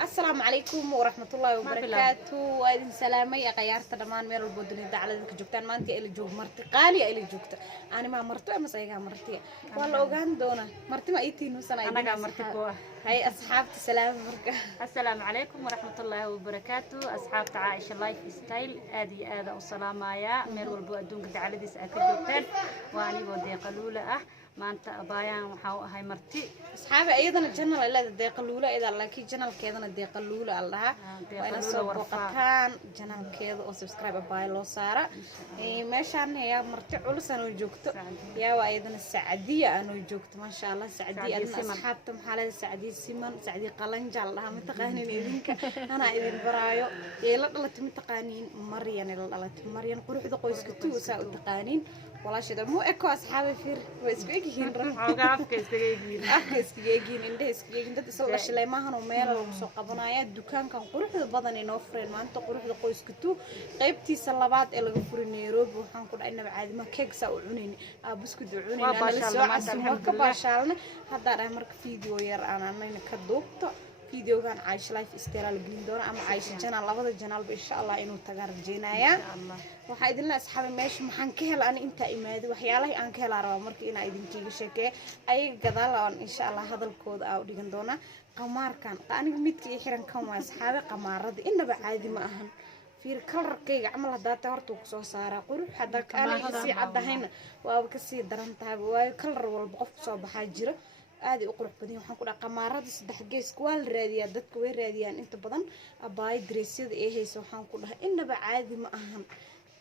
السلام عليكم ورحمة الله وبركاته. وإذن سلامي أغيرت دمان مير البودن إذا على ذلك جوكتان ما أنت إلي جوك مرتي قالي إلي جوكت أنا ما مرتو أما سايقا مرتي والله أوغان دونا مرتي ما إيتي نوسنا أنا قا مرتي كوا هاي أصحاب السلام مركا. السلام عليكم ورحمة الله وبركاته أصحاب عائشة لايف ستايل آدي آدا والسلام يا مير والبودن قد على ذي سأكل جوكتان وأنا ودي قلولة ما أنت أبايا هاي مرتي أصحابي أيضا الجنة إلا الدقيقة الأولى إذا الله كي جنة كذا الدقيقة الأولى الله وأنا صوب وقتان جنة كذا وسبسكرايب أبايا لو سارة ماشان هي مرتي علوس أنا وجوكت يا وأيضا السعدية أنا وجوكت ما شاء الله السعدية أنا أصحابتم حالة السعدية سيمن سعدية قلنجة الله متقانين إذنك أنا إذن برايو يلا قلت متقانين مريان قروح ذا قويس كتو ساو تقانين والله شده مو اكو اصحابي فير واسكيجين روح اسكيجين انده اسكيجين dad isla dhashay maahan oo meel lagu soo qabanaya dukaankan quruxda badan ee noo fureen maanta quruxda qoysku qaybtiisa labaad ee laga furay Nairobi waxaan ku dhaynaa caadi ma cake saa u cunayni buskud u cunayna ka baashaalna hadda marka video yar aan anayna ka duubto فيديو كان عايش لايف ستايل الجليندورة أما عايش جنال لبض الجنال بإن شاء الله إنه تجار جينايا وحيد لنا أصحاب ماشي محنكه لأن أنت إمادي وحيالله أنك لا روا مرك إن أيدين كي شكى أي جدال إن شاء الله هذا الكود أو ديجندونا قمار كان أنا قمت كي حيران كم أصحاب قمار رد إنه بعادي ما أهن في كل ركيج عمل هذا تهرتو كسو سارة قروح هذا أنا كسي عدا هنا وكسي درنتها وكل رول بقف صوب حاجرة aadi u qurux badan waxaan ku dhaqa qamaarada saddex gees kuwa la raadiyaa dadku way raadiyaan inta badan abaay dreesyada ee hayso waxaan ku dhahay inaba caadi ma ahan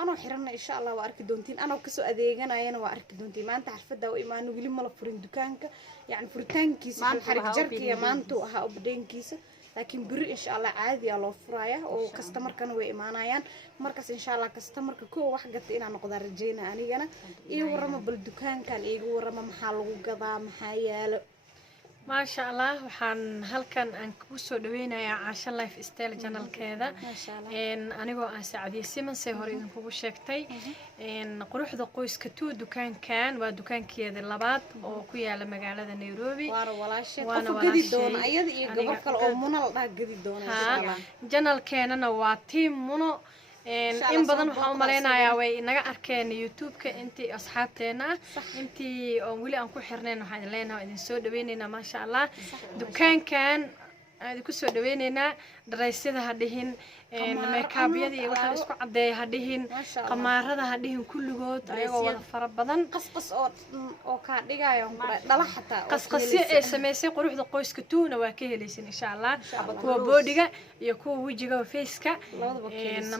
ana xirana insha Allah waa arki doontiin ana ka soo adeeganayana waa arki doontiin maanta xirfada oo imaan wili ma la furin dukaanka yani furitaankiisa xarig jarkiya maanta aha ubdeenkiisa laakiin biri insha Allah caadi ah loo furaya oo customer-kan way imaanayaan markaas insha Allah customer-ka koo wax gata inaan noqdo rajeynaa anigana iyo warama bal dukaankan iigu warama maxaa lagu gadaa maxaa yaalo ما شاء الله وحن هلكن أن كوسو دوينا يا عاشا لايف ستايل جانل كذا إن أنا جو أسعد يسمن سهرين كوبو شكتي إن قروح ذا قوس كتو دكان كان ودكان كيا اللبات أو كيا لما قال هذا نيروبي ولا شيء قفوا جديد دون أيضا يقبل كل منا لا جديد دون جانل كان أنا واتيم منا إن بدن waxaan maleynayaa way inaga arkeen YouTube-ka intii asxaabteena intii oo wali aan ku xirneen waxaan leenahay idin soo dhaweynayna ma sha Allah dukaankan aad ku soo dhaweynayna daraysyada hadhihin makeup-yada iyo waxa isku cadeey hadhihin qamaarada hadhihin kulligood ayagoo wada fara badan qasqas oo ka dhigayo dhala xataa qasqasi ee sameysay quruxda qoyska tuuna waa ka helaysan insha Allah kuwa boodiga iyo kuwa wajiga face-ka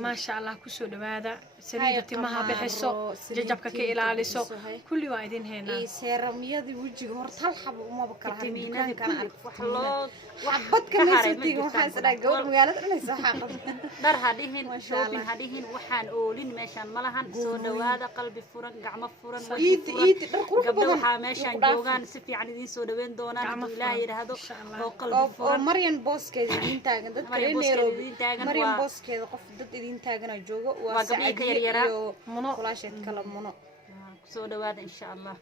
ma sha Allah ku soo dhawaada saliida timaha bixiso jajabka ka ilaaliso kulli waa idin heena seeramyada wajiga horta hal xabo uma kala hadin kan wax loo waxbad ka meesootiga waxaan isdhaa gawar magaalada dhanay soo xaqab dar hadhihin shopping hadhihin waxaan oolin meeshan malahan soo dhawaada qalbi furan gacmo furan gabdho waxa meeshan joogan si fiican idin soo dhaweyn doonaan ilaahay yiraahdo oo qalbi furan oo Marian Boskeed idin taagan dadka Nairobi Marian Boskeed qof dad idin taagan joogo waa يرى كلاشيت كلا منو سو دواada إن شاء الله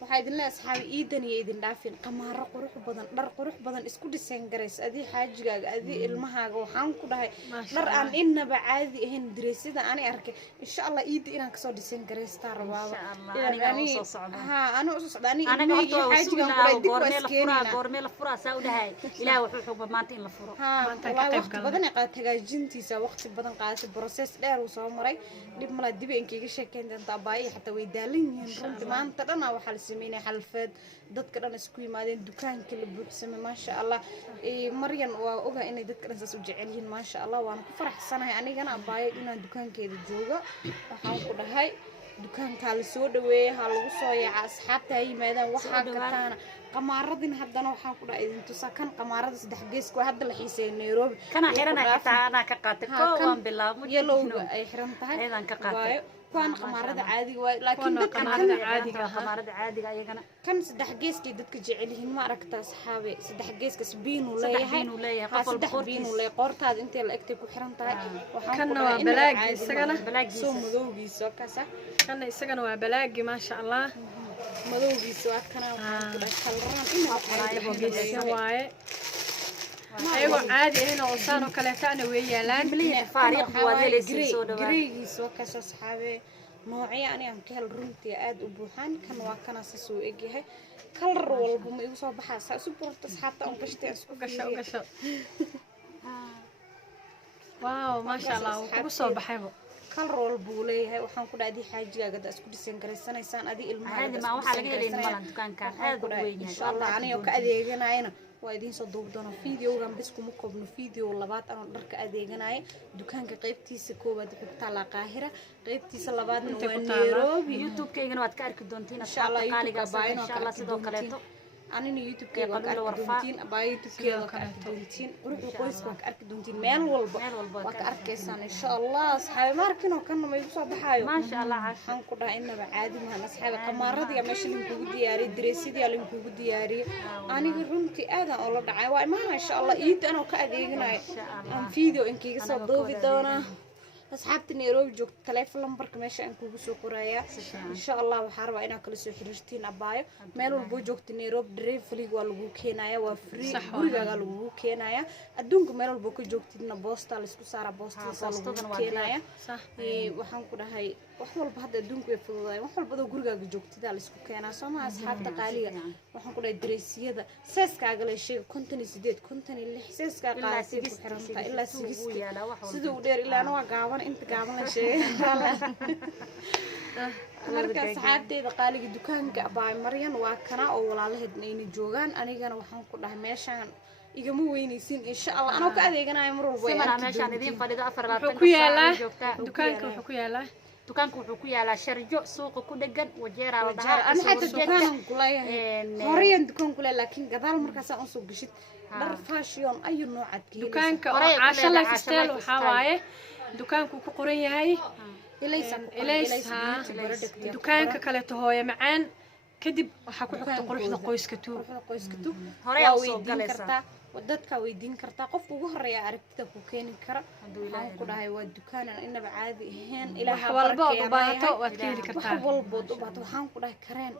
waxay idin leeyahay asxaabi iidan iyo idin dhaafin qamaaro qurux badan dhar qurux badan isku dhiseen gareys adii xaajigaaga adii ilmahaaga waxaan ku dhahay dhar aan inaba caadi ahayn dreesida aan arkay insha Allah iid inaan ka soo dhiseen gareystaa rabaaba ana u soo socdaani ilmahayga xaajigaan ku dhahay goormee la furaa saa u dhahay ilaahay wuxuu xog maanta in la furo maanta ka qayb gal badan ay qaad tagaajintiisa waqti badan qaatay process dheer uu soo maray dib mala dib inkiga sheekeen doonta baay xataa way daalan yihiin runtii maanta dhan waxa la sameeyay xalfad dadka dhan isku yimaadeen dukaanka la buuxsamay ma sha Allah Marian waa oga inay dadka dhan saas u jecel yihiin ma sha Allah waan ku faraxsanahay anigana baay inaan dukaankeeda joogo waxaan ku dhahay dukaanka la soo dhaweeyay ha lagu soo yaacay asxaabta ay yimaadaan waxa gataan qamaaradin haddana waxaan ku dhahay idin tusaa kan qamaarada saddex gees ku hadda la xiisay Nairobi kana xiranay xitaa ana ka qaatay koowaan bilaabo yelowga ay xiran tahay aydan ka qaatay كان قمارة عادي لكن قمارة عادي أيقنا كان صدق جيسكي دتك جعلهن ما ركت أصحابي صدق جيسك سبين ولا صدق بين ولا قرط هذا أنت اللي أكتب وحرمتها كنا بلاقي سجنا سو مذوقي سو كذا كنا سجنا بلاقي ما شاء الله مذوقي سو كنا كلران إنه واي ayagoo caadi ahna oo saan oo kaleetana way yaalaan faariiq waad helaysiin soo dhawaad greygiisa waa kaas asxaabe noocyo ani aan ka hel runtii aad u buuxaan kan waa kana soo egyahay kalar walba ma igu soo baxaa saa isu burta asxaabta aan gashtay isku gasho waaw maasha Allah wuxuu soo baxayba kalar walba uu leeyahay waxaan ku dhaadii xaajigaaga da isku dhisan garaysanaysaan adii ilmaha ma waxa laga helay malan dukaankan aad u weyn insha Allah aniga ka adeeganayna waa idin soo duub doona fiidiyogan bis kuma koobno fiidiyo labaad aan dharka adeeganaya dukaanka qaybtiisa koowaad ku taala Qaahira qaybtiisa labaadna waa Nairobi YouTube-keygana waad ka arki doontiin insha Allah qaaliga insha Allah sidoo kaleeto anina YouTube-keyga waa ka arki doontiin abaa YouTube-keyga waa ka arki doontiin quruxda qoyska waa ka arki doontiin meel walba waa ka arkaysaan insha Allah asxaabi markin oo kan ma igu soo baxaayo ma sha Allah waxaan ku dhahay inaba caadi ma asxaabi qamaaradii meesha linkugu diyaariyay direesidii linkugu diyaariyay aniga runtii aad oo la dhacay waa imaan insha Allah iid anoo ka adeeganayo aan video inkiga soo duubi doonaa asxaabta Nairobi joogto telefoon lambarka meesha aan kugu soo qoraya insha Allah waxa rabaa inaan kala soo xiriirtiin abaayo meel walba joogto Nairobi delivery waa lagu keenaya waa free gurigaaga lagu keenaya adduunka meel walba ka joogtidna boosta la isku saara boosta lagu keenaya waxaan ku dhahay wax walba hadda adduunka way fududahay wax walba gurigaaga joogtida la isku keenaa Soomaa asxaabta qaaliga waxaan ku dhahay dareesiyada seeskaaga la sheego 58 56 seeska qaasay ku xiranta ilaa 60 sidoo dheer ilaa waa gaaban inta gaaban la sheegay marka asxaabteeda qaaliga dukaanka abaa Maryan waa kana oo walaalaheed inay joogaan anigana waxaan ku dhahay meeshaan igama weynaysin insha Allah anoo ka adeeganayo mar walba simana meeshaan idin fadhido 4 ku yaala dukaanka wuxuu ku yaala dukaanku wuxuu ku yaalaa Sharjo suuqa ku dhagan wajeera la dhahaa ana xataa dukaan ku leeyahay horiyaan dukaan ku leeyahay laakiin gadaal markaas aan soo gashid dhar fashion ayu noocaad ka dukaanka oo Aasha Lifestyle waxa waaye dukaanku ku qoran yahay ilaysa dukaanka kale hooyo macaan kadib waxa ku xigta quruxda qoyska tu hore oo soo galaysa dadka weydiin kartaa qofka ugu horeeya aragtida ku keeni kara waxaan ku dhahay waa dukaan inaba caadi ahayn ilaaha walba u baahato waad ka heli kartaa wax walba u baahato waxaan ku dhahay kareen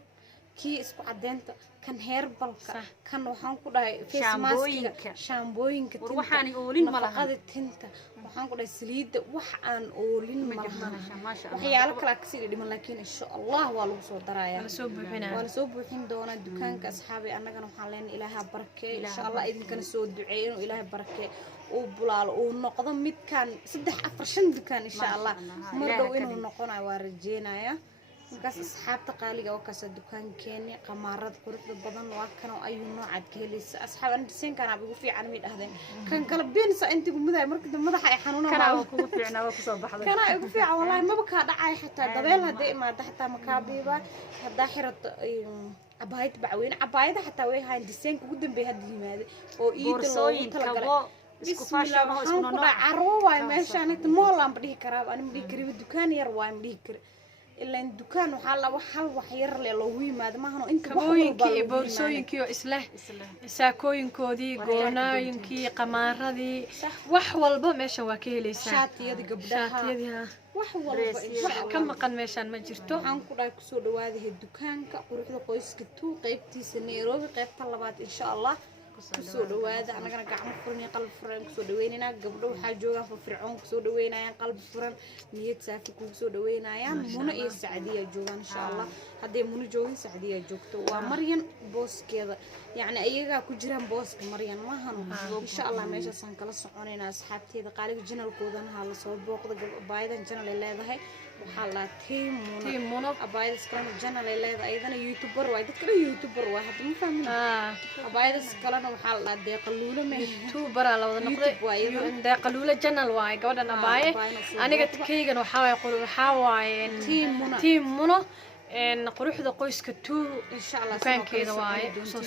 kii isku cadeynta kan heerbalka kan waxaan ku dhahay face mask shaambooyinka waxaan oolin malaha tinta waxaan ku dhahay saliida wax aan oolin malaha waxyaalo kala ka sii dhiman laakiin insha Allah waa lagu soo darayaa waa la soo buuxin doona dukaanka asxaabi annagana waxaan leenahay ilaaha barakeeyo insha Allah idinkana soo duceeyo ilaaha barakeeyo oo bulaalo oo noqdo midkan 3 4 5 dukaan insha Allah mar dhow inuu noqonayo waa rajeenaya markaas asxaabta qaaliga oo kaas dukaankeeni qamaarad quruxda badan waa kan oo ayuu noocaad ka helaysa asxaab aan disin kana ugu fiican mid dhahdeen kan kala beensa intii gumaday markii madaxa ay xanuunaa kana ugu fiicnaa waa ku soo baxday kana ugu fiican wallahi maba ka dhacay xataa dabeel hadii imaado xataa makaabiba hadaa xirad abaayad bacweyn abaayada xataa way hayn disin ugu dambeey hadii yimaade oo iid loo talagalay isku fashion oo isku nooc carwo way meeshaan inta moolaan badhihi karaa aan midii kariib dukaan yar way midii kariib ilaa dukaan waxa la wax yar leh loo yimaado ma ahno inta kabooyinkii boorsooyinkii oo isla saakooyinkoodii goonaayinkii qamaaradii wax walba meesha waa ka helaysaa shaatiyada gabdhaha wax walba ka maqan meeshaan ma jirto waxaan ku dhahay ku soo dhawaadahay dukaanka quruxda qoyska tuu qaybtiisa Nairobi qaybta labaad insha Allah kusoo dhawaada anagana gacmo furan iyo qalbi furan kusoo dhaweynayna gabdho waxa joogan firfircoon kusoo dhaweynayaan qalbi furan niyad saafi kusoo dhaweynayaan Muna iyo Saadiya joogan insha Allah hadii Muna joogin Saadiya joogto waa Maryan booskeeda yani ayaga ku jiraan booska Maryan ma hano insha Allah meesha san kala soconayna asxaabteeda qaaliga janalkoodana ha la soo booqdo baayidan janal leedahay waxa la team Muna abaayis kana janal leedahay ayadana YouTuber waa dadka YouTuber waa hadda ma fahmin abaayis kalena waxa la deeqaluula ma YouTuber la wada noqday deeqaluula janal waay gabadhan abaaye aniga kaygan waxa waaye team Muna in quruxda qoyska tuu insha Allah dukaankeeda waaye soo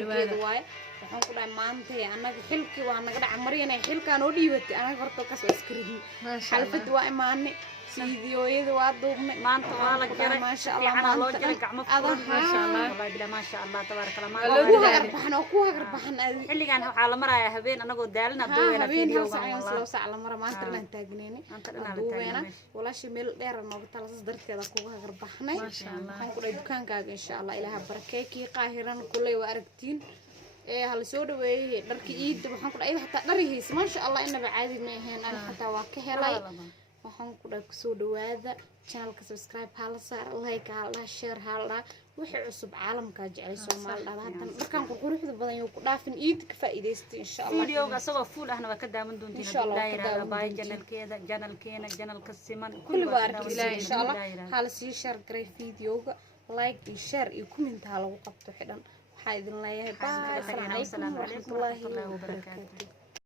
dhawaada waxaan ku dhahay maanta anaga xilkii waa naga dhacay Maryan xilkaan oo dhiibatay anaga horta ka soo iskridin xalfad waa imaanay fiidiyooyada waa duubnay maanta waa la jaray ma sha Allah loo jaray gacmo furan ma sha Allah wallahi bila ma sha Allah tabaaraka Allah ku harbaxan xilligan waxa la marayaa habeen anagoo daalina duweena fiidiyooga loo sac la mara maanta lan taagneeni duweena walaashi meel dheer nooga talasas darteeda kuga harbaxnay waxaan ku dhahay dukaankaaga insha Allah ilaaha barakeeyo Qaahiran kulay waa aragtiin hala soo dhaweeyay dharkii iida waxaan ku dhahay hataa dharihiisa maasha Allah inaba caadi ma ahayn aan hataa waa ka helay waxaan ku dhahay kusoo dhawaada channelka subscribe hala saar like hala share hala wixii cusub caalamka jecel Soomaaliya hadan markaan quruxda badan iyo ku dhaafin iid ka faa'iideystay insha Allah videoga asagoo full ahna waa ka daawan doontiin ilaahay baay channelka siman kulli waa arkaysaa insha Allah hala sii share garay videoga like iyo share iyo comment hala lagu qabto xidhan waxaa idin leeyahay bye. Assalamu alaykum warahmatullahi wabarakatuh.